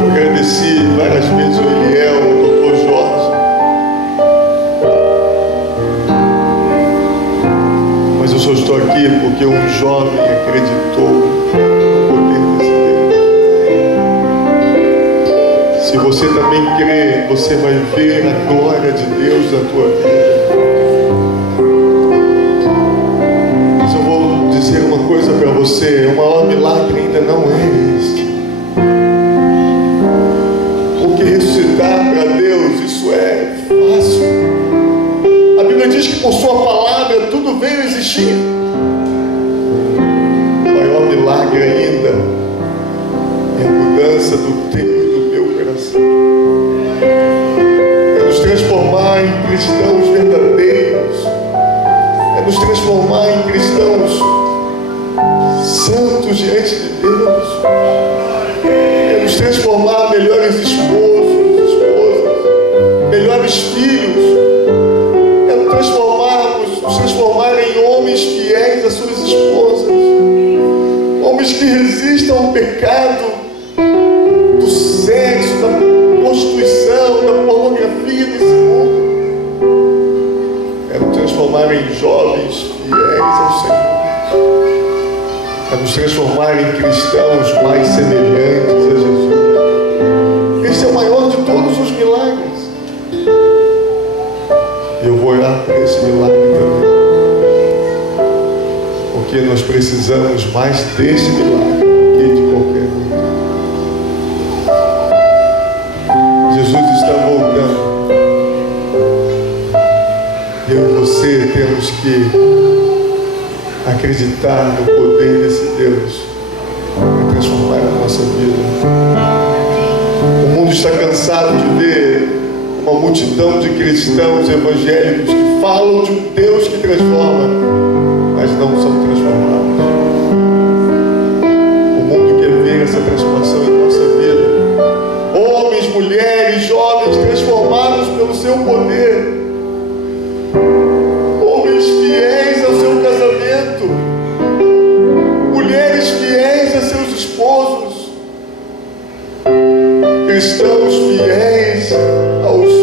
Eu agradeci várias vezes o Eliel, o Dr. Jorge, estou aqui porque um jovem acreditou no poder desse Deus. Se você também crê, você vai ver a glória de Deus na tua vida. Mas eu vou dizer uma coisa para você: o maior milagre ainda não é este. Porque ressuscitar para Deus, isso é fácil. A Bíblia diz que por sua palavra tudo veio a existir. O maior milagre ainda é a mudança do teu e do meu coração. É nos transformar em cristãos verdadeiros. É nos transformar em cristãos santos diante de Deus. É nos transformar em melhores esposos, esposas, melhores filhos. Nos transformar em homens fiéis às suas esposas, homens que resistam ao pecado do sexo, da prostituição, da pornografia desse mundo. É nos transformar em jovens fiéis ao Senhor. É nos transformar em cristãos mais semelhantes a Jesus. Esse é o maior de todos os milagres. E eu vou orar por esse milagre também. Porque nós precisamos mais desse milagre que de qualquer outro. Jesus está voltando. Eu e você temos que acreditar no poder desse Deus para transformar a nossa vida. O mundo está cansado de ver uma multidão de cristãos evangélicos que falam de um Deus que transforma, mas não são transformados. O mundo quer ver essa transformação em nossa vida. Homens, mulheres, jovens transformados pelo seu poder. Homens fiéis ao seu casamento. Mulheres fiéis a seus esposos. Cristãos fiéis aos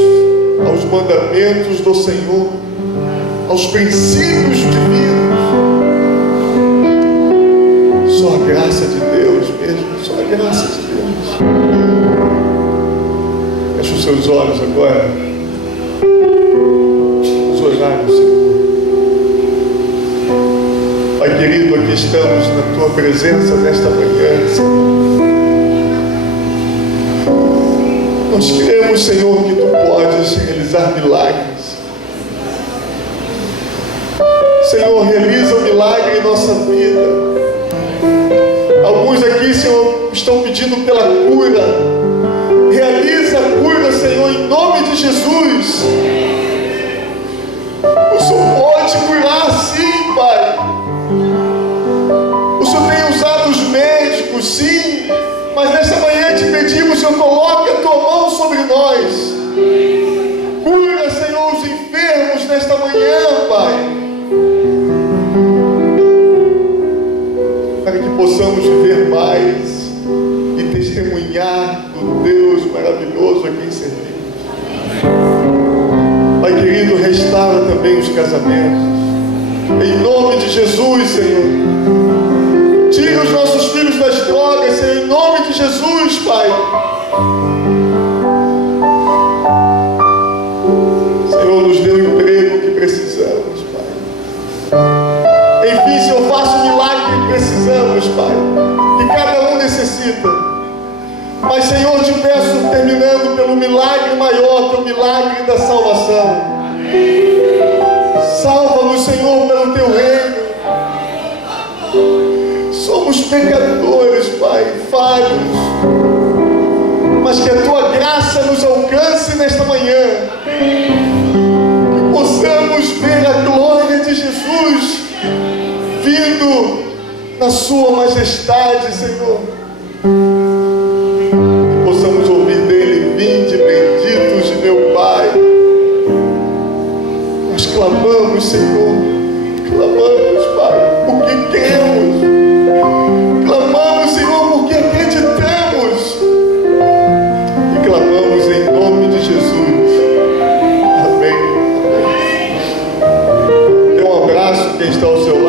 mandamentos do Senhor, aos princípios divinos. Só a graça de Deus mesmo, só a graça de Deus. Feche os seus olhos agora. Vamos orar no Senhor. Pai querido, aqui estamos na tua presença nesta manhã, Senhor. Nós cremos, Senhor, que tu podes realizar milagres. Senhor, realiza o milagre em nossa vida. Alguns aqui, Senhor, estão pedindo pela cura. Realiza a cura, Senhor, em nome de Jesus. O Senhor pode curar, sim, Pai. O Senhor tem usado os médicos, sim. Mas nessa manhã te pedimos, Senhor, coloque a tua mão sobre nós. Cura, Senhor, os enfermos nesta manhã, Pai. Para que possamos viver mais e testemunhar do Deus maravilhoso a quem servimos. Pai querido, restaura também os casamentos. Em nome de Jesus, Senhor. Tira os nossos filhos das drogas, Senhor, em nome de Jesus, Pai. Senhor, nos dê o emprego que precisamos, Pai. Enfim, Senhor, faça o milagre que precisamos, Pai, que cada um necessita. Mas, Senhor, te peço, terminando pelo milagre maior, que é o milagre da salvação. Salva-nos, Senhor, pelo teu reino. Somos pecadores, Pai, falhos, mas que a tua graça nos alcance nesta manhã, que possamos ver a glória de Jesus vindo na sua majestade, Senhor, que possamos ouvir dele: vinde benditos de meu Pai. Nós clamamos, Senhor, clamamos, Pai, porque queremos. Clamamos, Senhor, porque acreditamos. E clamamos em nome de Jesus. Amém. Amém. Dê um abraço quem está ao seu